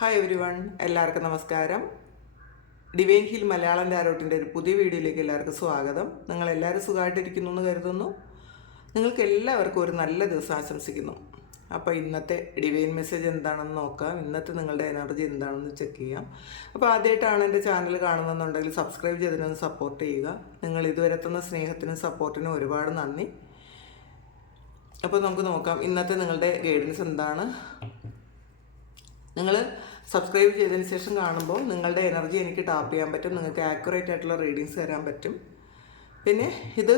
Hi every one, എല്ലാവർക്കും നമസ്കാരം. Divine heal Malayalam ടാരോട്ടിൻ്റെ ഒരു പുതിയ വീഡിയോയിലേക്ക് എല്ലാവർക്കും സ്വാഗതം. നിങ്ങളെല്ലാവരും സുഖമായിട്ടിരിക്കുന്നു എന്ന് കരുതുന്നു. നിങ്ങൾക്ക് എല്ലാവർക്കും ഒരു നല്ല ദിവസം ആശംസിക്കുന്നു. അപ്പോൾ ഇന്നത്തെ ഡിവൈൻ മെസ്സേജ് എന്താണെന്ന് നോക്കാം. ഇന്നത്തെ നിങ്ങളുടെ എനർജി എന്താണെന്ന് ചെക്ക് ചെയ്യാം. അപ്പോൾ ആദ്യമായിട്ടാണ് എൻ്റെ ചാനൽ കാണുന്നതെന്നുണ്ടെങ്കിൽ സബ്സ്ക്രൈബ് ചെയ്തതിനൊന്ന് സപ്പോർട്ട് ചെയ്യുക. നിങ്ങൾ ഇതുവരെ തന്ന സ്നേഹത്തിനും സപ്പോർട്ടിനും ഒരുപാട് നന്ദി. അപ്പോൾ നമുക്ക് നോക്കാം ഇന്നത്തെ നിങ്ങളുടെ ഗൈഡൻസ് എന്താണ്. നിങ്ങൾ സബ്സ്ക്രൈബ് ചെയ്തതിന് ശേഷം കാണുമ്പോൾ നിങ്ങളുടെ എനർജി എനിക്ക് ടാപ്പ് ചെയ്യാൻ പറ്റും. നിങ്ങൾക്ക് ആക്യുറേറ്റ് ആയിട്ടുള്ള റീഡിങ്സ് തരാൻ പറ്റും. പിന്നെ ഇത്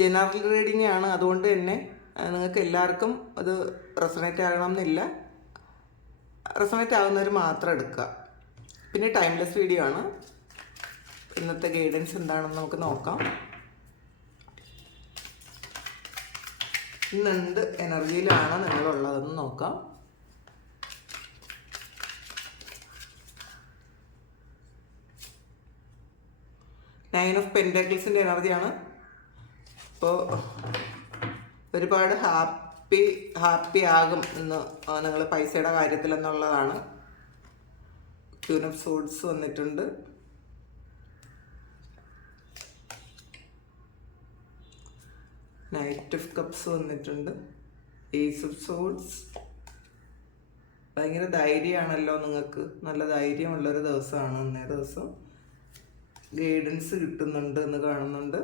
ജനറൽ റീഡിംഗ് ആണ്, അതുകൊണ്ട് തന്നെ നിങ്ങൾക്ക് എല്ലാവർക്കും അത് റെസണേറ്റ് ആകണം എന്നില്ല. റെസണേറ്റ് ആകുന്നവർ മാത്രം എടുക്കുക. പിന്നെ ടൈംലെസ് വീഡിയോ ആണ്. ഇന്നത്തെ ഗൈഡൻസ് എന്താണെന്ന് നമുക്ക് നോക്കാം. ഇന്ന് എന്ത് എനർജിയിലാണ് നിങ്ങളുള്ളതെന്ന് നോക്കാം. നയൻ ഓഫ് പെൻറ്റാക്കിൾസിൻ്റെ എനർജിയാണ്. അപ്പോൾ ഒരുപാട് ഹാപ്പി ആകും എന്ന് നിങ്ങൾ പൈസയുടെ കാര്യത്തിൽ എന്നുള്ളതാണ്. ക്യൂൻ ഓഫ് സോഡ്സ് വന്നിട്ടുണ്ട്. നൈറ്റ് ഓഫ് കപ്സ് വന്നിട്ടുണ്ട്. Ace of swords. ഭയങ്കര ധൈര്യമാണല്ലോ നിങ്ങൾക്ക്. നല്ല ധൈര്യമുള്ളൊരു ദിവസമാണ് ഇന്നേ ദിവസം. ഗൈഡൻസ് കിട്ടുന്നുണ്ട് എന്ന് കാണുന്നുണ്ട്.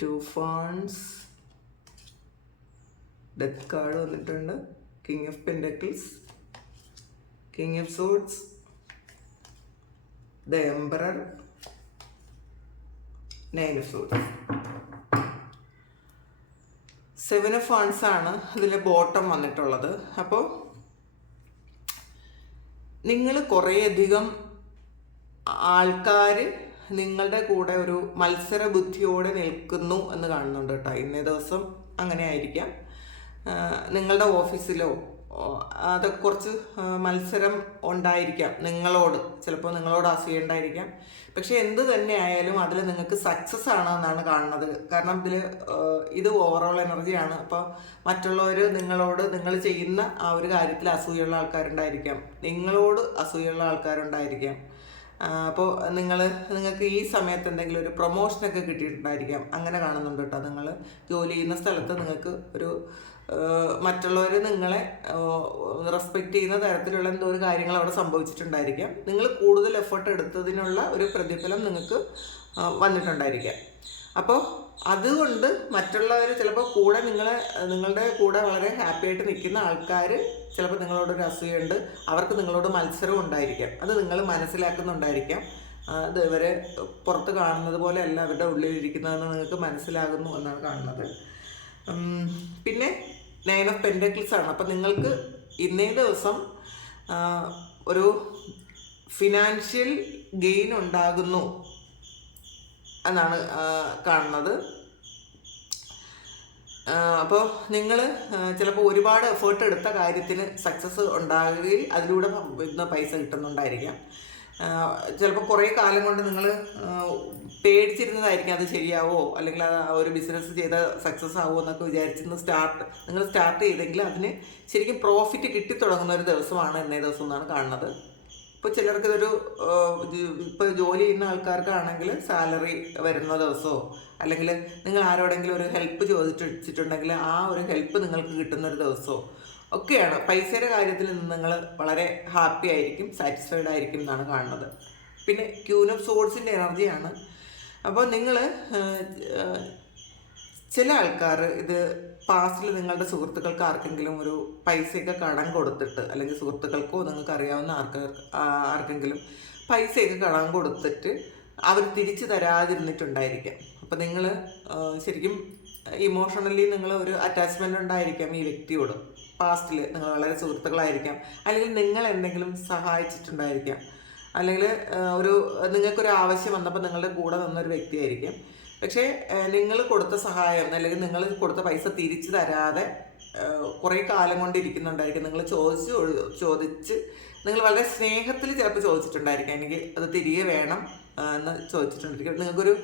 ടു ഫാൻസ്, ഡെത്ത് കാർഡ് വന്നിട്ടുണ്ട്. King of pentacles, king of swords, the emperor, nine of swords. Seven of fans ആണ് ഇതിൽ ബോട്ടം വന്നിട്ടുള്ളത്. അപ്പോൾ നിങ്ങൾ കുറേയധികം ആൾക്കാർ നിങ്ങളുടെ കൂടെ ഒരു മത്സര ബുദ്ധിയോടെ നിൽക്കുന്നു എന്ന് കാണുന്നുണ്ട് കേട്ടോ. ഇന്നേ ദിവസം അങ്ങനെ ആയിരിക്കാം. നിങ്ങളുടെ ഓഫീസിലോ അതൊക്കെ കുറച്ച് മത്സരം ഉണ്ടായിരിക്കാം നിങ്ങളോട്. ചിലപ്പോൾ നിങ്ങളോട് അസൂയുണ്ടായിരിക്കാം. പക്ഷെ എന്ത് തന്നെ ആയാലും അതിൽ നിങ്ങൾക്ക് സക്സസ് ആണെന്നാണ് കാണുന്നത്. കാരണം ഇത് ഓവറോൾ എനർജിയാണ്. അപ്പോൾ മറ്റുള്ളവർ നിങ്ങളോട് നിങ്ങൾ ചെയ്യുന്ന ആ ഒരു കാര്യത്തിൽ അസൂയുള്ള ആൾക്കാരുണ്ടായിരിക്കാം. നിങ്ങളോട് അസൂയുള്ള ആൾക്കാരുണ്ടായിരിക്കാം. അപ്പോൾ നിങ്ങൾക്ക് ഈ സമയത്ത് എന്തെങ്കിലും ഒരു പ്രൊമോഷനൊക്കെ കിട്ടിയിട്ടുണ്ടായിരിക്കാം. അങ്ങനെ കാണുന്നുണ്ട് കേട്ടോ. നിങ്ങൾ ജോലി ചെയ്യുന്ന സ്ഥലത്ത് നിങ്ങൾക്ക് ഒരു മറ്റുള്ളവർ നിങ്ങളെ റെസ്പെക്റ്റ് ചെയ്യുന്ന തരത്തിലുള്ള എന്തോ ഒരു കാര്യങ്ങൾ അവിടെ സംഭവിച്ചിട്ടുണ്ടായിരിക്കാം. നിങ്ങൾ കൂടുതൽ എഫേർട്ട് എടുത്തതിനുള്ള ഒരു പ്രതിഫലം നിങ്ങൾക്ക് വന്നിട്ടുണ്ടായിരിക്കാം. അപ്പോൾ അതുകൊണ്ട് മറ്റുള്ളവർ ചിലപ്പോൾ നിങ്ങളുടെ കൂടെ വളരെ ഹാപ്പി ആയിട്ട് നിൽക്കുന്ന ആൾക്കാർ ചിലപ്പോൾ നിങ്ങളോടൊരു അസൂയുണ്ട്. അവർക്ക് നിങ്ങളോട് മത്സരം ഉണ്ടായിരിക്കാം. അത് നിങ്ങൾ മനസ്സിലാക്കുന്നുണ്ടായിരിക്കാം. അത് ഇവരെ പുറത്ത് കാണുന്നത് പോലെയല്ല അവരുടെ ഉള്ളിലിരിക്കുന്നതെന്ന് നിങ്ങൾക്ക് മനസ്സിലാകുന്നു എന്നാണ് കാണുന്നത്. പിന്നെ നയൻ ഓഫ് പെൻറ്റക്കിൾസ് ആണ്. അപ്പം നിങ്ങൾക്ക് ഇന്നേ ദിവസം ഒരു ഫിനാൻഷ്യൽ ഗെയിൻ ഉണ്ടാകുന്നു എന്നാണ് കാണുന്നത്. അപ്പോൾ നിങ്ങൾ ചിലപ്പോൾ ഒരുപാട് എഫേർട്ട് എടുത്ത കാര്യത്തിന് സക്സസ് ഉണ്ടാകുകയും അതിലൂടെ പൈസ കിട്ടുന്നുണ്ടായിരിക്കാം. ചിലപ്പോൾ കുറേ കാലം കൊണ്ട് നിങ്ങൾ പേടിച്ചിരുന്നതായിരിക്കും അത് ശരിയാവോ, അല്ലെങ്കിൽ ആ ഒരു ബിസിനസ് ചെയ്ത സക്സസ് ആവുമോ എന്നൊക്കെ വിചാരിച്ചിരുന്ന് നിങ്ങൾ സ്റ്റാർട്ട് ചെയ്തെങ്കിൽ അതിന് ശരിക്കും പ്രോഫിറ്റ് കിട്ടിത്തുടങ്ങുന്ന ഒരു ദിവസമാണ് ഇന്നേ ദിവസം എന്നാണ് കാണുന്നത്. ഇപ്പോൾ ചിലർക്ക് ഇതൊരു ഇപ്പോൾ ജോലി ചെയ്യുന്ന ആൾക്കാർക്കാണെങ്കിൽ സാലറി വരുന്ന ദിവസമോ, അല്ലെങ്കിൽ നിങ്ങൾ ആരോടെങ്കിലും ഒരു ഹെൽപ്പ് ചോദിച്ചിട്ടുണ്ടെങ്കിൽ ആ ഒരു ഹെൽപ്പ് നിങ്ങൾക്ക് കിട്ടുന്ന ഒരു ദിവസമോ ഒക്കെയാണ്. പൈസയുടെ കാര്യത്തിൽ നിന്ന് നിങ്ങൾ വളരെ ഹാപ്പി ആയിരിക്കും, സാറ്റിസ്ഫൈഡ് ആയിരിക്കും എന്നാണ് കാണുന്നത്. പിന്നെ ക്യൂൻ ഓഫ് സോഡ്സിൻ്റെ എനർജിയാണ്. അപ്പോൾ നിങ്ങൾ ചില ആൾക്കാർ ഇത് പാസ്റ്റിൽ നിങ്ങളുടെ സുഹൃത്തുക്കൾക്ക് ആർക്കെങ്കിലും ഒരു പൈസയൊക്കെ കടം കൊടുത്തിട്ട്, അല്ലെങ്കിൽ സുഹൃത്തുക്കൾക്കോ നിങ്ങൾക്ക് അറിയാവുന്ന ആർക്കെങ്കിലും പൈസയൊക്കെ കടം കൊടുത്തിട്ട് അവർ തിരിച്ചു തരാതിരുന്നിട്ടുണ്ടായിരിക്കാം. അപ്പോൾ നിങ്ങൾ ശരിക്കും ഇമോഷണലി നിങ്ങൾ ഒരു അറ്റാച്ച്മെൻ്റ് ഉണ്ടായിരിക്കാം ഈ വ്യക്തിയോട്. പാസ്റ്റിൽ നിങ്ങൾ വളരെ സുഹൃത്തുക്കളായിരിക്കാം, അല്ലെങ്കിൽ നിങ്ങൾ എന്തെങ്കിലും സഹായിച്ചിട്ടുണ്ടായിരിക്കാം, അല്ലെങ്കിൽ നിങ്ങൾക്കൊരു ആവശ്യം വന്നപ്പോൾ നിങ്ങളുടെ കൂടെ നിന്നൊരു വ്യക്തിയായിരിക്കാം. പക്ഷേ നിങ്ങൾ കൊടുത്ത സഹായം അല്ലെങ്കിൽ നിങ്ങൾ കൊടുത്ത പൈസ തിരിച്ചു തരാതെ കുറേ കാലം കൊണ്ടിരിക്കുന്നുണ്ടായിരിക്കും. നിങ്ങൾ ചോദിച്ച് നിങ്ങൾ വളരെ സ്നേഹത്തിൽ ചിലപ്പോൾ ചോദിച്ചിട്ടുണ്ടായിരിക്കാം, എനിക്ക് അത് തിരികെ വേണം എന്ന് ചോദിച്ചിട്ടുണ്ടായിരിക്കും. നിങ്ങൾക്കൊരു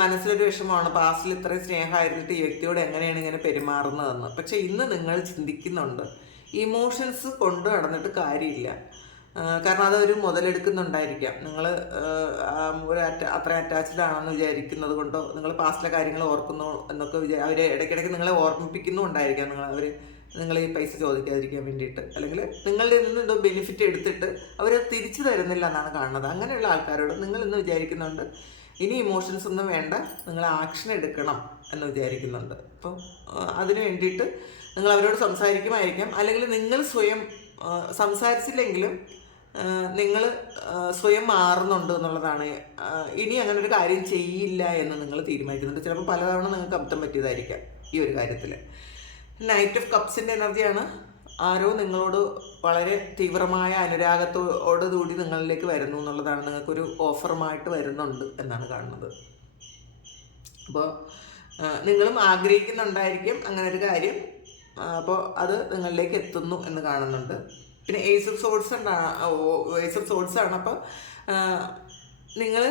മനസ്സിലൊരു വിഷമമാണ്, പാസ്റ്റിൽ ഇത്രയും സ്നേഹമായിരുന്നിട്ട് ഈ വ്യക്തിയോട് എങ്ങനെയാണ് ഇങ്ങനെ പെരുമാറുന്നതെന്ന്. പക്ഷേ ഇന്ന് നിങ്ങൾ ചിന്തിക്കുന്നുണ്ട്, ഇമോഷൻസ് കൊണ്ട് നടന്നിട്ട് കാര്യമില്ല. കാരണം അതൊരു മുതലെടുക്കുന്നുണ്ടായിരിക്കാം. നിങ്ങൾ അത്ര അറ്റാച്ച്ഡ് ആണെന്ന് വിചാരിക്കുന്നത് കൊണ്ടോ നിങ്ങൾ പാസ്റ്റിലെ കാര്യങ്ങൾ ഓർക്കുന്നു എന്നൊക്കെ അവർ ഇടയ്ക്കിടയ്ക്ക് നിങ്ങളെ ഓർമ്മിപ്പിക്കുന്നുണ്ടായിരിക്കാം. നിങ്ങൾ ഈ പൈസ ചോദിക്കാതിരിക്കാൻ വേണ്ടിയിട്ട്, അല്ലെങ്കിൽ നിങ്ങളുടെ നിന്ന് എന്തോ ബെനിഫിറ്റ് എടുത്തിട്ട് അവർ തിരിച്ചു തരുന്നില്ല എന്നാണ് കാണുന്നത്. അങ്ങനെയുള്ള ആൾക്കാരോട് നിങ്ങൾ ഇന്ന് വിചാരിക്കുന്നുണ്ട് ഇനി ഇമോഷൻസ് ഒന്നും വേണ്ട, നിങ്ങൾ ആക്ഷൻ എടുക്കണം എന്ന് വിചാരിക്കുന്നുണ്ട്. അപ്പോൾ അതിന് വേണ്ടിയിട്ട് നിങ്ങൾ അവരോട് സംസാരിക്കുമായിരിക്കാം, അല്ലെങ്കിൽ നിങ്ങൾ സ്വയം സംസാരിച്ചില്ലെങ്കിലും നിങ്ങൾ സ്വയം മാറുന്നുണ്ട് എന്നുള്ളതാണ്. ഇനി അങ്ങനെ ഒരു കാര്യം ചെയ്യില്ല എന്ന് നിങ്ങൾ തീരുമാനിക്കുന്നുണ്ട്. ചിലപ്പോൾ പലതവണ നിങ്ങൾക്ക് അബദ്ധം പറ്റിയതായിരിക്കാം ഈ ഒരു കാര്യത്തിൽ. നൈറ്റ് ഓഫ് കപ്സിൻ്റെ എനർജിയാണ്. ആരോ നിങ്ങളോട് വളരെ തീവ്രമായ അനുരാഗത്തോടുകൂടി നിങ്ങളിലേക്ക് വരുന്നു എന്നുള്ളതാണ്. നിങ്ങൾക്കൊരു ഓഫറുമായിട്ട് വരുന്നുണ്ട് എന്നാണ് കാണുന്നത്. അപ്പോൾ നിങ്ങളും ആഗ്രഹിക്കുന്നുണ്ടായിരിക്കും അങ്ങനെ ഒരു കാര്യം. അപ്പോൾ അത് നിങ്ങളിലേക്ക് എത്തുന്നു എന്ന് കാണുന്നുണ്ട്. പിന്നെ ഏസ് ഓഫ് സോഡ്സ് ആണ്. അപ്പോൾ നിങ്ങൾ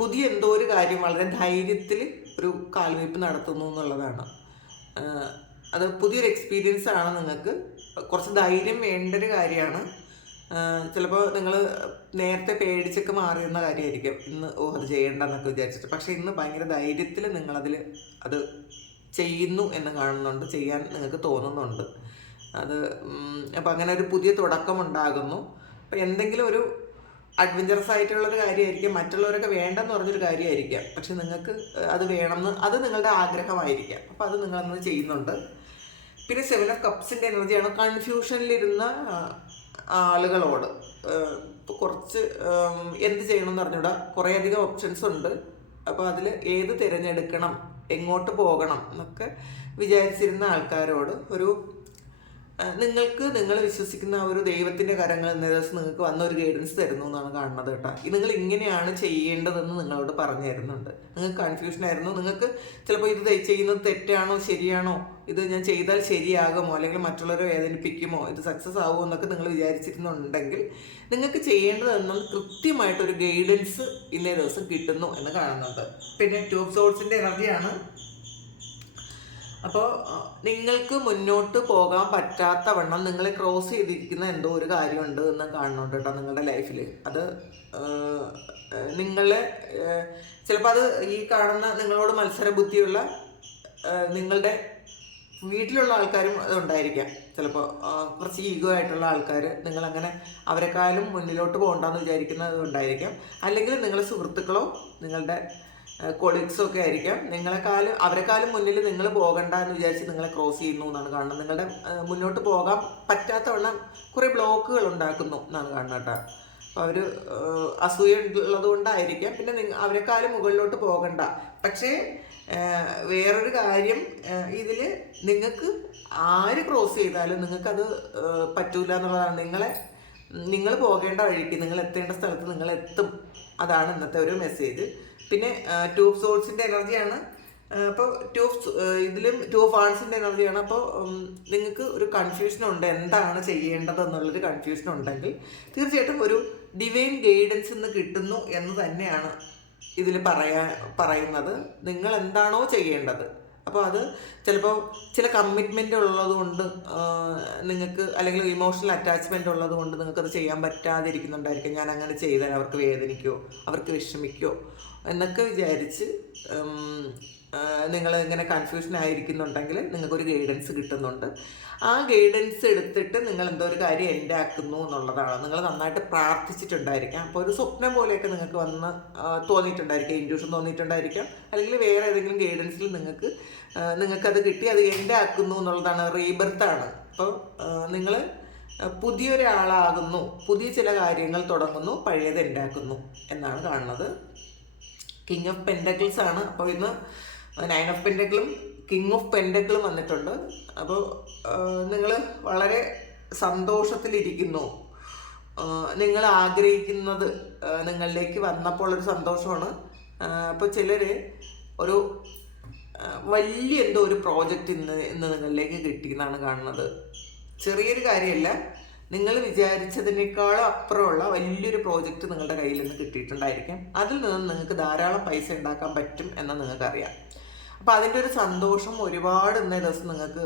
പുതിയ എന്തോ ഒരു കാര്യം വളരെ ധൈര്യത്തിൽ ഒരു കാൽവയ്പ് നടത്തുന്നു എന്നുള്ളതാണ്. അത് പുതിയൊരു എക്സ്പീരിയൻസ് ആണ്. നിങ്ങൾക്ക് കുറച്ച് ധൈര്യം വേണ്ട ഒരു കാര്യമാണ്. ചിലപ്പോൾ നിങ്ങൾ നേരത്തെ പേടിച്ചൊക്കെ മാറിയുന്ന കാര്യമായിരിക്കും ഇന്ന് അത് ചെയ്യേണ്ടെന്നൊക്കെ വിചാരിച്ചിട്ട്. പക്ഷേ ഇന്ന് ഭയങ്കര ധൈര്യത്തിൽ അത് ചെയ്യുന്നു എന്ന് കാണുന്നുണ്ട്, ചെയ്യാൻ നിങ്ങൾക്ക് തോന്നുന്നുണ്ട്. അപ്പോൾ അങ്ങനെ ഒരു പുതിയ തുടക്കം ഉണ്ടാകുന്നു. അപ്പോൾ എന്തെങ്കിലും ഒരു അഡ്വഞ്ചറസ് ആയിട്ടുള്ളൊരു കാര്യമായിരിക്കും, മറ്റുള്ളവരൊക്കെ വേണ്ടെന്ന് പറഞ്ഞൊരു കാര്യമായിരിക്കാം. പക്ഷെ നിങ്ങൾക്ക് അത് വേണമെന്ന്, അത് നിങ്ങളുടെ ആഗ്രഹമായിരിക്കാം. അപ്പോൾ അത് നിങ്ങളന്ന് ചെയ്യുന്നുണ്ട്. പിന്നെ 7 ഓഫ് കപ്സിൻ്റെ എനർജിയാണ്. കൺഫ്യൂഷനിലിരുന്ന ആളുകളോട് ഇപ്പോൾ കുറച്ച് എന്ത് ചെയ്യണമെന്ന് പറഞ്ഞൂടാ, കുറേയധികം ഓപ്ഷൻസ് ഉണ്ട്. അപ്പോൾ അതിൽ ഏത് തിരഞ്ഞെടുക്കണം, എങ്ങോട്ട് പോകണം എന്നൊക്കെ വിചാരിച്ചിരുന്ന ആൾക്കാരോട് നിങ്ങൾ വിശ്വസിക്കുന്ന ഒരു ദൈവത്തിൻ്റെ കരങ്ങൾ ഇന്നേ ദിവസം നിങ്ങൾക്ക് വന്ന ഒരു ഗൈഡൻസ് തരുന്നു എന്നാണ് കാണുന്നത് കേട്ടോ. നിങ്ങൾ ഇങ്ങനെയാണ് ചെയ്യേണ്ടതെന്ന് നിങ്ങളോട് പറഞ്ഞു തരുന്നുണ്ട്. നിങ്ങൾക്ക് കൺഫ്യൂഷനായിരുന്നു, നിങ്ങൾക്ക് ചിലപ്പോൾ ഇത് ചെയ്യുന്നത് തെറ്റാണോ ശരിയാണോ, ഇത് ഞാൻ ചെയ്താൽ ശരിയാകുമോ, അല്ലെങ്കിൽ മറ്റുള്ളവരെ വേദനിപ്പിക്കുമോ, ഇത് സക്സസ് ആകുമോ എന്നൊക്കെ നിങ്ങൾ വിചാരിച്ചിരുന്നുണ്ടെങ്കിൽ നിങ്ങൾക്ക് ചെയ്യേണ്ടതെന്നും കൃത്യമായിട്ടൊരു ഗൈഡൻസ് ഇന്നേ ദിവസം കിട്ടുന്നു എന്ന് കാണുന്നുണ്ട്. പിന്നെ 2 ഓഫ് സോഡ്സിൻ്റെ എനർജിയാണ്. അപ്പോൾ നിങ്ങൾക്ക് മുന്നോട്ട് പോകാൻ പറ്റാത്ത വണ്ണം നിങ്ങളെ ക്രോസ് ചെയ്തിരിക്കുന്ന എന്തോ ഒരു കാര്യമുണ്ട് എന്ന് കാണുന്നുണ്ട് കേട്ടോ നിങ്ങളുടെ ലൈഫിൽ. അത് നിങ്ങളെ ചിലപ്പോൾ അത് ഈ കാണുന്ന നിങ്ങളോട് മത്സര ബുദ്ധിയുള്ള നിങ്ങളുടെ വീട്ടിലുള്ള ആൾക്കാരും അതുണ്ടായിരിക്കാം. ചിലപ്പോൾ കുറച്ച് ഈഗോ ആയിട്ടുള്ള ആൾക്കാർ, നിങ്ങളങ്ങനെ അവരെക്കാളും മുന്നിലോട്ട് പോകണ്ടെന്ന് വിചാരിക്കുന്നത് ഉണ്ടായിരിക്കാം. അല്ലെങ്കിൽ നിങ്ങളുടെ സുഹൃത്തുക്കളോ നിങ്ങളുടെ കൊളീഗ്സോ ഒക്കെ ആയിരിക്കാം. അവരെക്കാളും മുന്നിൽ നിങ്ങൾ പോകണ്ട എന്ന് വിചാരിച്ച് നിങ്ങളെ ക്രോസ് ചെയ്യുന്നു എന്നാണ് കാണുന്നത്. നിങ്ങളുടെ മുന്നോട്ട് പോകാൻ പറ്റാത്തവണ്ണം കുറേ ബ്ലോക്കുകൾ ഉണ്ടാക്കുന്നു എന്നാണ് കാണുന്നത് കേട്ടോ. അപ്പോൾ അവർ അസൂയ ഉള്ളത് കൊണ്ടായിരിക്കാം. പിന്നെ അവരെക്കാളും മുകളിലോട്ട് പോകണ്ട. പക്ഷേ വേറൊരു കാര്യം, ഇതിൽ നിങ്ങൾക്ക് ആര് ക്രോസ് ചെയ്താലും നിങ്ങൾക്കത് പറ്റൂല എന്നുള്ളതാണ്. നിങ്ങൾ പോകേണ്ട വഴിക്ക്, നിങ്ങൾ എത്തേണ്ട സ്ഥലത്ത് നിങ്ങൾ എത്തും. അതാണ് ഇന്നത്തെ ഒരു മെസ്സേജ്. പിന്നെ 2 ഓഫ് സോഡ്സിൻ്റെ എനർജിയാണ്. അപ്പോൾ 2 ഓഫ് വാൺസിൻ്റെ എനർജിയാണ്. അപ്പോൾ നിങ്ങൾക്ക് ഒരു കൺഫ്യൂഷനുണ്ട്, എന്താണ് ചെയ്യേണ്ടത് എന്നുള്ളൊരു കൺഫ്യൂഷൻ ഉണ്ടെങ്കിൽ തീർച്ചയായിട്ടും ഒരു ഡിവൈൻ ഗൈഡൻസ് ഇന്ന് കിട്ടുന്നു എന്ന് തന്നെയാണ് ഇതിൽ പറയുന്നത്. നിങ്ങൾ എന്താണോ ചെയ്യേണ്ടത്, അപ്പോൾ അത് ചിലപ്പോൾ ചില കമ്മിറ്റ്മെൻ്റ് ഉള്ളത് കൊണ്ട് നിങ്ങൾക്ക്, അല്ലെങ്കിൽ ഇമോഷണൽ അറ്റാച്ച്മെൻ്റ് ഉള്ളത് കൊണ്ട് നിങ്ങൾക്കത് ചെയ്യാൻ പറ്റാതിരിക്കുന്നുണ്ടായിരിക്കും. ഞാൻ അങ്ങനെ ചെയ്താൽ അവർക്ക് വേദനിക്കുമോ, അവർക്ക് വിഷമിക്കുമോ എന്നൊക്കെ വിചാരിച്ച് നിങ്ങൾ ഇങ്ങനെ കൺഫ്യൂഷൻ ആയിരിക്കുന്നുണ്ടെങ്കിൽ നിങ്ങൾക്കൊരു ഗൈഡൻസ് കിട്ടുന്നുണ്ട്. ആ ഗൈഡൻസ് എടുത്തിട്ട് നിങ്ങൾ എന്തോ ഒരു കാര്യം എൻ്റെ ആക്കുന്നു എന്നുള്ളതാണ്. നിങ്ങൾ നന്നായിട്ട് പ്രാർത്ഥിച്ചിട്ടുണ്ടായിരിക്കാം. അപ്പോൾ ഒരു സ്വപ്നം പോലെയൊക്കെ നിങ്ങൾക്ക് വന്ന് തോന്നിയിട്ടുണ്ടായിരിക്കാം, ഇൻഡ്യൂഷൻ തോന്നിയിട്ടുണ്ടായിരിക്കാം. അല്ലെങ്കിൽ വേറെ ഏതെങ്കിലും ഗൈഡൻസിൽ നിങ്ങൾക്കത് കിട്ടി, അത് എൻ്റെ ആക്കുന്നു എന്നുള്ളതാണ്. റീബർത്താണ്. അപ്പോൾ നിങ്ങൾ പുതിയൊരാളാകുന്നു, പുതിയ ചില കാര്യങ്ങൾ തുടങ്ങുന്നു, പഴയത് എൻ്റെ ആക്കുന്നു എന്നാണ് കാണുന്നത്. കിങ് ഓഫ് പെൻഡക്കിൾസ് ആണ്. അപ്പോൾ ഇന്ന് 9 ഓഫ് പെൻഡക്കിളും കിങ് ഓഫ് പെൻഡക്കിളും വന്നിട്ടുണ്ട്. അപ്പോൾ നിങ്ങൾ വളരെ സന്തോഷത്തിലിരിക്കുന്നു. നിങ്ങൾ ആഗ്രഹിക്കുന്നത് നിങ്ങളിലേക്ക് വന്നപ്പോൾ ഒരു സന്തോഷമാണ്. അപ്പോൾ ചിലർ ഒരു വലിയ എന്തോ ഒരു പ്രോജക്റ്റ് ഇന്ന് നിങ്ങളിലേക്ക് കിട്ടിയെന്നാണ് കാണുന്നത്. ചെറിയൊരു കാര്യമല്ല, നിങ്ങൾ വിചാരിച്ചതിനേക്കാളും അപ്പുറമുള്ള വലിയൊരു പ്രോജക്റ്റ് നിങ്ങളുടെ കയ്യിൽ നിന്ന് കിട്ടിയിട്ടുണ്ടായിരിക്കും. അതിൽ നിന്ന് നിങ്ങൾക്ക് ധാരാളം പൈസ ഉണ്ടാക്കാൻ പറ്റും എന്ന് നിങ്ങൾക്കറിയാം. അപ്പോൾ അതിൻ്റെ ഒരു സന്തോഷം ഒരുപാട് ഇന്നേ ദിവസം നിങ്ങൾക്ക്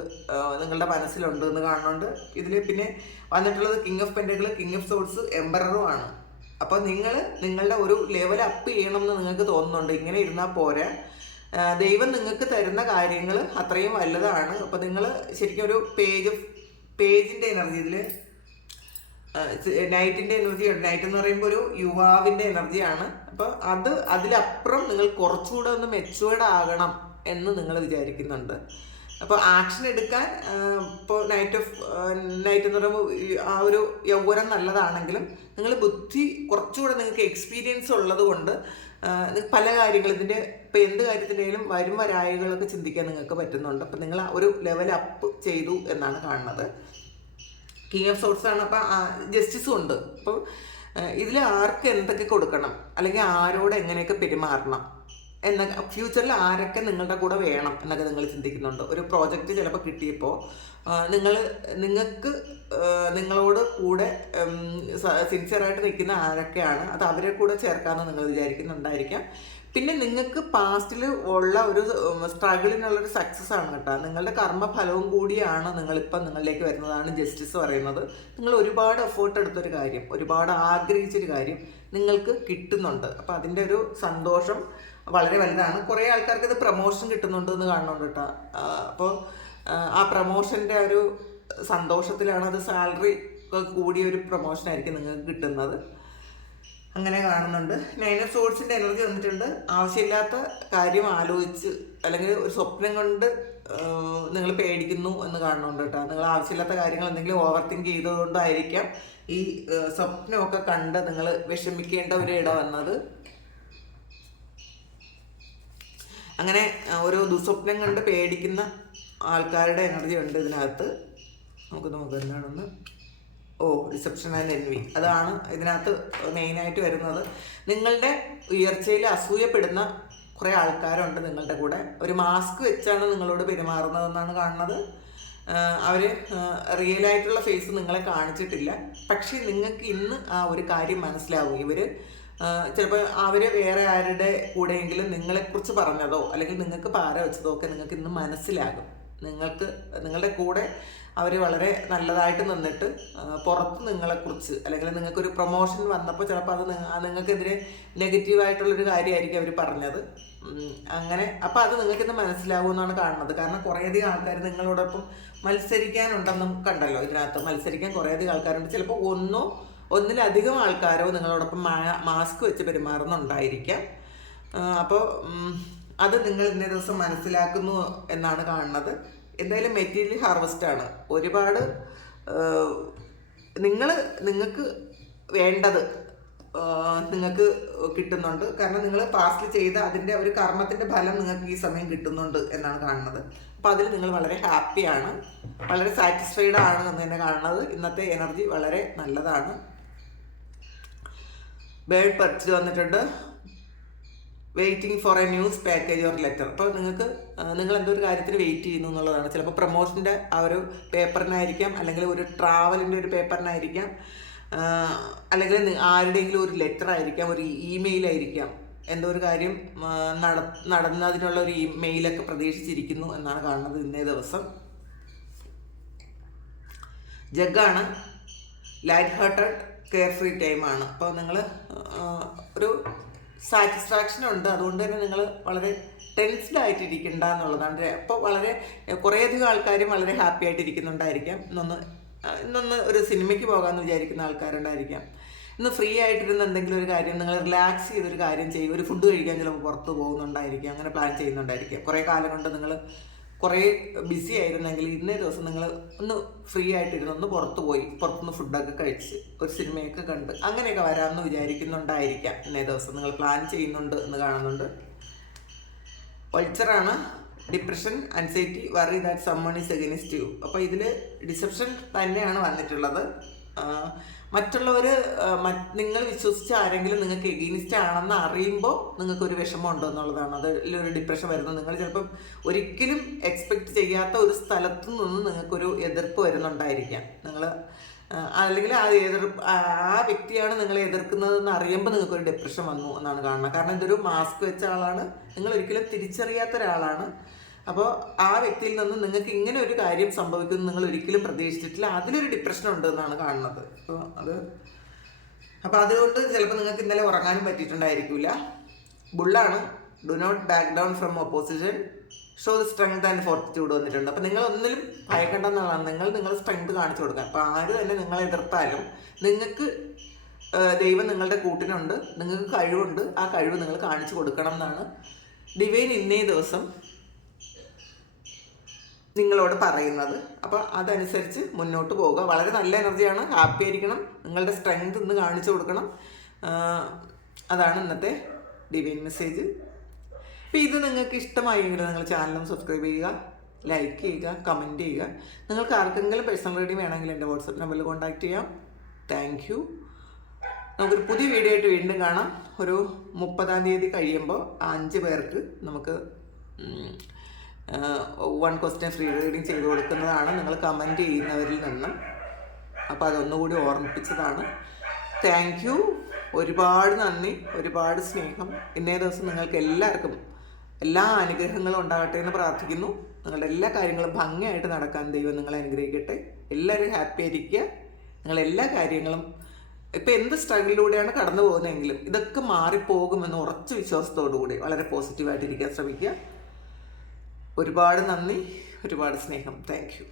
നിങ്ങളുടെ മനസ്സിലുണ്ട് എന്ന് കാണുന്നുണ്ട്. ഇതിൽ പിന്നെ വന്നിട്ടുള്ളത് king of pentacle, king of swords, എംബററും ആണ്. അപ്പോൾ നിങ്ങളുടെ ഒരു ലെവൽ അപ്പ് ചെയ്യണമെന്ന് നിങ്ങൾക്ക് തോന്നുന്നുണ്ട്. ഇങ്ങനെ ഇരുന്നാൽ പോരാ, ദൈവം നിങ്ങൾക്ക് തരുന്ന കാര്യങ്ങൾ അത്രയും വലുതാണ്. അപ്പോൾ നിങ്ങൾ ശരിക്കും ഒരു പേജിൻ്റെ എനർജി, ഇതിൽ നൈറ്റിൻ്റെ എനർജി ഉണ്ട്. നൈറ്റ് എന്ന് പറയുമ്പോൾ ഒരു യുവാവിൻ്റെ എനർജിയാണ്. അപ്പോൾ അതിലപ്പുറം നിങ്ങൾ കുറച്ചുകൂടെ ഒന്ന് മെച്ചുവേർഡ് ആകണം എന്ന് നിങ്ങൾ വിചാരിക്കുന്നുണ്ട്. അപ്പോൾ ആക്ഷൻ എടുക്കാൻ ഇപ്പോൾ നൈറ്റ് എന്ന് പറയുമ്പോൾ ആ ഒരു യൗവനം നല്ലതാണെങ്കിലും നിങ്ങൾ ബുദ്ധി കുറച്ചുകൂടെ നിങ്ങൾക്ക് എക്സ്പീരിയൻസ് ഉള്ളത് കൊണ്ട് പല കാര്യങ്ങളും ഇതിൻ്റെ ഇപ്പോൾ എന്ത് കാര്യത്തിൻ്റെയും വരും വരായികളൊക്കെ ചിന്തിക്കാൻ നിങ്ങൾക്ക് പറ്റുന്നുണ്ട്. അപ്പോൾ നിങ്ങൾ ഒരു ലെവൽ അപ്പ് ചെയ്തു എന്നാണ് കാണുന്നത്. കിങ് ഓഫ് സോർട്സ് ആണ്. അപ്പം ജസ്റ്റിസും ഉണ്ട്. അപ്പോൾ ഇതിൽ ആർക്ക് എന്തൊക്കെ കൊടുക്കണം, അല്ലെങ്കിൽ ആരോട് എങ്ങനെയൊക്കെ പെരുമാറണം എന്നൊക്കെ, ഫ്യൂച്ചറിൽ ആരൊക്കെ നിങ്ങളുടെ കൂടെ വേണം എന്നൊക്കെ നിങ്ങൾ ചിന്തിക്കുന്നുണ്ട്. ഒരു പ്രോജക്റ്റ് ചിലപ്പോൾ കിട്ടിയപ്പോൾ നിങ്ങൾക്ക് നിങ്ങളോട് കൂടെ സിൻസിയറായിട്ട് നിൽക്കുന്ന ആരൊക്കെയാണ്, അത് അവരെ കൂടെ ചേർക്കാമെന്ന് നിങ്ങൾ വിചാരിക്കുന്നുണ്ടായിരിക്കാം. പിന്നെ നിങ്ങൾക്ക് പാസ്റ്റിൽ ഉള്ള ഒരു സ്ട്രഗിളിനുള്ളൊരു സക്സസ് ആണ് കേട്ടോ. നിങ്ങളുടെ കർമ്മഫലവും കൂടിയാണ് നിങ്ങളിപ്പം നിങ്ങളിലേക്ക് വരുന്നതാണ് ജസ്റ്റിസ് പറയുന്നത്. നിങ്ങൾ ഒരുപാട് എഫേർട്ട് എടുത്തൊരു കാര്യം, ഒരുപാട് ആഗ്രഹിച്ചൊരു കാര്യം നിങ്ങൾക്ക് കിട്ടുന്നുണ്ട്. അപ്പോൾ അതിൻ്റെ ഒരു സന്തോഷം വളരെ വലുതാണ്. കുറേ ആൾക്കാർക്ക് ഇത് പ്രമോഷൻ കിട്ടുന്നുണ്ട് എന്ന് കാണുന്നുണ്ട് കേട്ടോ. അപ്പോൾ ആ പ്രമോഷൻ്റെ ഒരു സന്തോഷത്തിലാണ്, അത് സാലറി കൂടിയ ഒരു പ്രൊമോഷനായിരിക്കും നിങ്ങൾക്ക് കിട്ടുന്നത്. അങ്ങനെ കാണുന്നുണ്ട്. 9 ഓഫ് സോർട്സിൻ്റെ എനർജി വന്നിട്ടുണ്ട്. ആവശ്യമില്ലാത്ത കാര്യം ആലോചിച്ച് അല്ലെങ്കിൽ ഒരു സ്വപ്നം കൊണ്ട് നിങ്ങൾ പേടിക്കുന്നു എന്ന് കാണുന്നുണ്ട് കേട്ടോ. നിങ്ങൾ ആവശ്യമില്ലാത്ത കാര്യങ്ങൾ എന്തെങ്കിലും ഓവർ തിങ്ക് ചെയ്തതുകൊണ്ടായിരിക്കാം ഈ സ്വപ്നമൊക്കെ കണ്ട് നിങ്ങൾ വിഷമിക്കേണ്ട ഒരു ഇട വന്നത്. അങ്ങനെ ഒരു ദുസ്വപ്നം കണ്ട് പേടിക്കുന്ന ആൾക്കാരുടെ എനർജി ഉണ്ട് ഇതിനകത്ത്. നമുക്ക് നോക്കാം എന്താണെന്ന്. റിസപ്ഷൻ ആൻഡ് എൻവി, അതാണ് ഇതിനകത്ത് മെയിനായിട്ട് വരുന്നത്. നിങ്ങളുടെ ഉയർച്ചയിൽ അസൂയപ്പെടുന്ന കുറേ ആൾക്കാരുണ്ട് നിങ്ങളുടെ കൂടെ. ഒരു മാസ്ക് വെച്ചാണ് നിങ്ങളോട് പെരുമാറുന്നതെന്നാണ് കാണുന്നത്. അവർ റിയലായിട്ടുള്ള ഫേസ് നിങ്ങളെ കാണിച്ചിട്ടില്ല. പക്ഷേ നിങ്ങൾക്ക് ഇന്ന് ആ ഒരു കാര്യം മനസ്സിലാവും. ഇവർ ചിലപ്പോൾ അവർ വേറെ ആരുടെ കൂടെയെങ്കിലും നിങ്ങളെക്കുറിച്ച് പറഞ്ഞതോ അല്ലെങ്കിൽ നിങ്ങൾക്ക് പാര വെച്ചതോ ഒക്കെ നിങ്ങൾക്ക് ഇന്ന് മനസ്സിലാകും. നിങ്ങളുടെ കൂടെ അവർ വളരെ നല്ലതായിട്ട് നിന്നിട്ട് പുറത്ത് നിങ്ങളെക്കുറിച്ച് അല്ലെങ്കിൽ നിങ്ങൾക്കൊരു പ്രൊമോഷൻ വന്നപ്പോൾ ചിലപ്പോൾ അത് നിങ്ങൾക്കെതിരെ നെഗറ്റീവായിട്ടുള്ളൊരു കാര്യമായിരിക്കും അവർ പറഞ്ഞത്. അങ്ങനെ അപ്പോൾ അത് നിങ്ങൾക്കിന്ന് മനസ്സിലാവുമെന്നാണ് കാണുന്നത്. കാരണം കുറേയധികം ആൾക്കാർ നിങ്ങളോടൊപ്പം മത്സരിക്കാനുണ്ടെന്നും കണ്ടല്ലോ. ഇതിനകത്ത് മത്സരിക്കാൻ കുറേയധികം ആൾക്കാരുണ്ട്. ചിലപ്പോൾ ഒന്നിലധികം ആൾക്കാരോ നിങ്ങളോടൊപ്പം മാസ്ക് വെച്ച് പെരുമാറുന്നുണ്ടായിരിക്കാം. അപ്പോൾ അത് നിങ്ങൾ ഇന്നേ ദിവസം മനസ്സിലാക്കുന്നു എന്നാണ് കാണുന്നത്. എന്തായാലും മെറ്റീരിയൽ ഹാർവസ്റ്റ് ആണ്. ഒരുപാട് നിങ്ങൾക്ക് വേണ്ടത് നിങ്ങൾക്ക് കിട്ടുന്നുണ്ട്. കാരണം നിങ്ങൾ പാസ്റ്റിൽ ചെയ്ത അതിൻ്റെ ഒരു കർമ്മത്തിൻ്റെ ഫലം നിങ്ങൾക്ക് ഈ സമയം കിട്ടുന്നുണ്ട് എന്നാണ് കാണുന്നത്. അപ്പോൾ അതിൽ നിങ്ങൾ വളരെ ഹാപ്പിയാണ്, വളരെ സാറ്റിസ്ഫൈഡ് ആണ് എന്ന് തന്നെ കാണുന്നത്. ഇന്നത്തെ എനർജി വളരെ നല്ലതാണ്. ബേർഡ് പർച്ച് വന്നിട്ടുണ്ട്. Waiting for A news package or letter. അപ്പോൾ നിങ്ങൾ എന്തോ ഒരു കാര്യത്തിന് വെയിറ്റ് ചെയ്യുന്നു എന്നുള്ളതാണ്. ചിലപ്പോൾ പ്രൊമോഷൻ്റെ ആ ഒരു പേപ്പറിനായിരിക്കാം, അല്ലെങ്കിൽ ഒരു ട്രാവലിൻ്റെ ഒരു പേപ്പറിനായിരിക്കാം, അല്ലെങ്കിൽ ആരുടെയെങ്കിലും ഒരു ലെറ്റർ ആയിരിക്കാം, ഒരു ഇമെയിലായിരിക്കാം. എന്തോ ഒരു കാര്യം നടന്നതിനുള്ള ഒരു മെയിലൊക്കെ പ്രതീക്ഷിച്ചിരിക്കുന്നു എന്നാണ് കാണുന്നത് ഇന്നേ ദിവസം. ജഗ്ഗാണ്. ലൈറ്റ് ഹാർട്ടഡ് കെയർ ഫ്രീ ടൈമാണ്. അപ്പോൾ നിങ്ങൾ ഒരു സാറ്റിസ്ഫാക്ഷൻ ഉണ്ട്. അതുകൊണ്ട് തന്നെ നിങ്ങൾ വളരെ ടെൻസ്ഡ് ആയിട്ടിരിക്കണ്ട എന്നുള്ളതാണ്. അപ്പോൾ കുറേയധികം ആൾക്കാരും വളരെ ഹാപ്പി ആയിട്ടിരിക്കുന്നുണ്ടായിരിക്കാം. ഇന്നൊന്ന് ഒരു സിനിമയ്ക്ക് പോകാമെന്ന് വിചാരിക്കുന്ന ആൾക്കാരുണ്ടായിരിക്കാം. ഇന്ന് ഫ്രീ ആയിട്ടിരുന്ന എന്തെങ്കിലും ഒരു കാര്യം, നിങ്ങൾ റിലാക്സ് ചെയ്തൊരു കാര്യം ചെയ്യും. ഒരു ഫുഡ് കഴിക്കാൻ ചിലപ്പോൾ പുറത്ത് പോകുന്നുണ്ടായിരിക്കാം, അങ്ങനെ പ്ലാൻ ചെയ്യുന്നുണ്ടായിരിക്കാം. കുറേ കാലം കൊണ്ട് നിങ്ങൾ കുറേ ബിസി ആയിരുന്നെങ്കിൽ ഇന്നേ ദിവസം നിങ്ങൾ ഒന്ന് ഫ്രീ ആയിട്ടിരുന്ന് ഒന്ന് പുറത്തുനിന്ന് ഫുഡൊക്കെ കഴിച്ച് ഒരു സിനിമയൊക്കെ കണ്ട് അങ്ങനെയൊക്കെ വരാമെന്ന് വിചാരിക്കുന്നുണ്ടായിരിക്കാം. ഇന്നേ ദിവസം നിങ്ങൾ പ്ലാൻ ചെയ്യുന്നുണ്ട് എന്ന് കാണുന്നുണ്ട്. വൾച്ചറാണ്. Depression, anxiety, worry that someone is against you. അപ്പോൾ ഇതിൽ ഡിസെപ്ഷൻ തന്നെയാണ് വന്നിട്ടുള്ളത്. മറ്റുള്ളവർ നിങ്ങൾ വിശ്വസിച്ച ആരെങ്കിലും നിങ്ങൾക്ക് എഗെയിൻസ്റ്റ് ആണെന്ന് അറിയുമ്പോൾ നിങ്ങൾക്കൊരു വിഷമം ഉണ്ടോ എന്നുള്ളതാണ് അതിലൊരു ഡിപ്രഷൻ വരുന്നത്. നിങ്ങൾ ചിലപ്പം ഒരിക്കലും എക്സ്പെക്റ്റ് ചെയ്യാത്ത ഒരു സ്ഥലത്തു നിന്ന് നിങ്ങൾക്കൊരു എതിർപ്പ് വരുന്നുണ്ടായിരിക്കാം. നിങ്ങൾ അല്ലെങ്കിൽ ആ വ്യക്തിയാണ് നിങ്ങളെ എതിർക്കുന്നതെന്ന് അറിയുമ്പോൾ നിങ്ങൾക്കൊരു ഡിപ്രഷൻ വന്നു എന്നാണ് കാണുന്നത്. കാരണം ഇതൊരു മാസ്ക് വെച്ച ആളാണ്, നിങ്ങൾ ഒരിക്കലും തിരിച്ചറിയാത്ത ഒരാളാണ്. അപ്പോൾ ആ വ്യക്തിയിൽ നിന്ന് നിങ്ങൾക്ക് ഇങ്ങനെ ഒരു കാര്യം സംഭവിക്കുമെന്ന് നിങ്ങൾ ഒരിക്കലും പ്രതീക്ഷിച്ചിട്ടില്ല. അതിലൊരു ഡിപ്രഷൻ ഉണ്ട് എന്നാണ് കാണുന്നത്. അപ്പോൾ അതുകൊണ്ട് ചിലപ്പോൾ നിങ്ങൾക്ക് ഇന്നലെ ഉറങ്ങാനും പറ്റിയിട്ടുണ്ടായിരിക്കില്ല. ബുള്ളാണ്. Do not back down from opposition, show the strength and fortitude വന്നിട്ടുണ്ട്. അപ്പം നിങ്ങൾ ഒന്നിലും ഭയക്കേണ്ടെന്നുള്ളതാണ്. നിങ്ങൾ സ്ട്രെങ്ത് കാണിച്ചു കൊടുക്കുക. അപ്പോൾ ആര് തന്നെ നിങ്ങളെ എതിർത്താലും നിങ്ങൾക്ക് ദൈവം നിങ്ങളുടെ കൂട്ടിനുണ്ട്, നിങ്ങൾക്ക് കഴിവുണ്ട്. ആ കഴിവ് നിങ്ങൾ കാണിച്ചു കൊടുക്കണം എന്നാണ് ഡിവൈൻ ഇന്നേ ദിവസം നിങ്ങളോട് പറയുന്നത്. അപ്പോൾ അതനുസരിച്ച് മുന്നോട്ട് പോവുക. വളരെ നല്ല എനർജിയാണ്. ഹാപ്പി ആയിരിക്കണം. നിങ്ങളുടെ സ്ട്രെങ്ത് ഇന്ന് കാണിച്ചു കൊടുക്കണം. അതാണ് ഇന്നത്തെ ഡിവൈൻ മെസ്സേജ്. അപ്പോൾ ഇത് നിങ്ങൾക്ക് ഇഷ്ടമായെങ്കിൽ നിങ്ങൾ ചാനലും സബ്സ്ക്രൈബ് ചെയ്യുക, ലൈക്ക് ചെയ്യുക, കമൻറ്റ് ചെയ്യുക. നിങ്ങൾക്ക് ആർക്കെങ്കിലും പേഴ്സണൽ റീഡിംഗ് വേണമെങ്കിൽ എൻ്റെ വാട്സപ്പ് നമ്പറിൽ കോൺടാക്റ്റ് ചെയ്യാം. Thank you. നമുക്കൊരു പുതിയ വീഡിയോ ആയിട്ട് വീണ്ടും കാണാം. ഒരു 30-ാം തീയതി കഴിയുമ്പോൾ 5 പേർക്ക് നമുക്ക് 1 ക്വസ്റ്റ്യൻ ഫ്രീ റീഡിങ് ചെയ്ത് കൊടുക്കുന്നതാണ്, നിങ്ങൾ കമൻറ്റ് ചെയ്യുന്നവരിൽ നിന്നും. അപ്പോൾ അതൊന്നുകൂടി ഓർമ്മിപ്പിച്ചതാണ്. Thank you. ഒരുപാട് നന്ദി, ഒരുപാട് സ്നേഹം. ഇന്നേ ദിവസം നിങ്ങൾക്ക് എല്ലാവർക്കും എല്ലാ അനുഗ്രഹങ്ങളും ഉണ്ടാകട്ടെ എന്ന് പ്രാർത്ഥിക്കുന്നു. നിങ്ങളുടെ എല്ലാ കാര്യങ്ങളും ഭംഗിയായിട്ട് നടക്കാൻ ദൈവം നിങ്ങളെ അനുഗ്രഹിക്കട്ടെ. എല്ലാവരും ഹാപ്പി ആയിരിക്കുക. നിങ്ങളെല്ലാ കാര്യങ്ങളും ഇപ്പോൾ എന്ത് സ്ട്രഗിളിലൂടെയാണ് കടന്നു പോകുന്നതെങ്കിലും ഇതൊക്കെ മാറിപ്പോകുമെന്ന് ഉറച്ച വിശ്വാസത്തോടു കൂടി വളരെ പോസിറ്റീവായിട്ടിരിക്കാൻ ശ്രമിക്കുക. ഒരുപാട് നന്ദി, ഒരുപാട് സ്നേഹം. Thank you.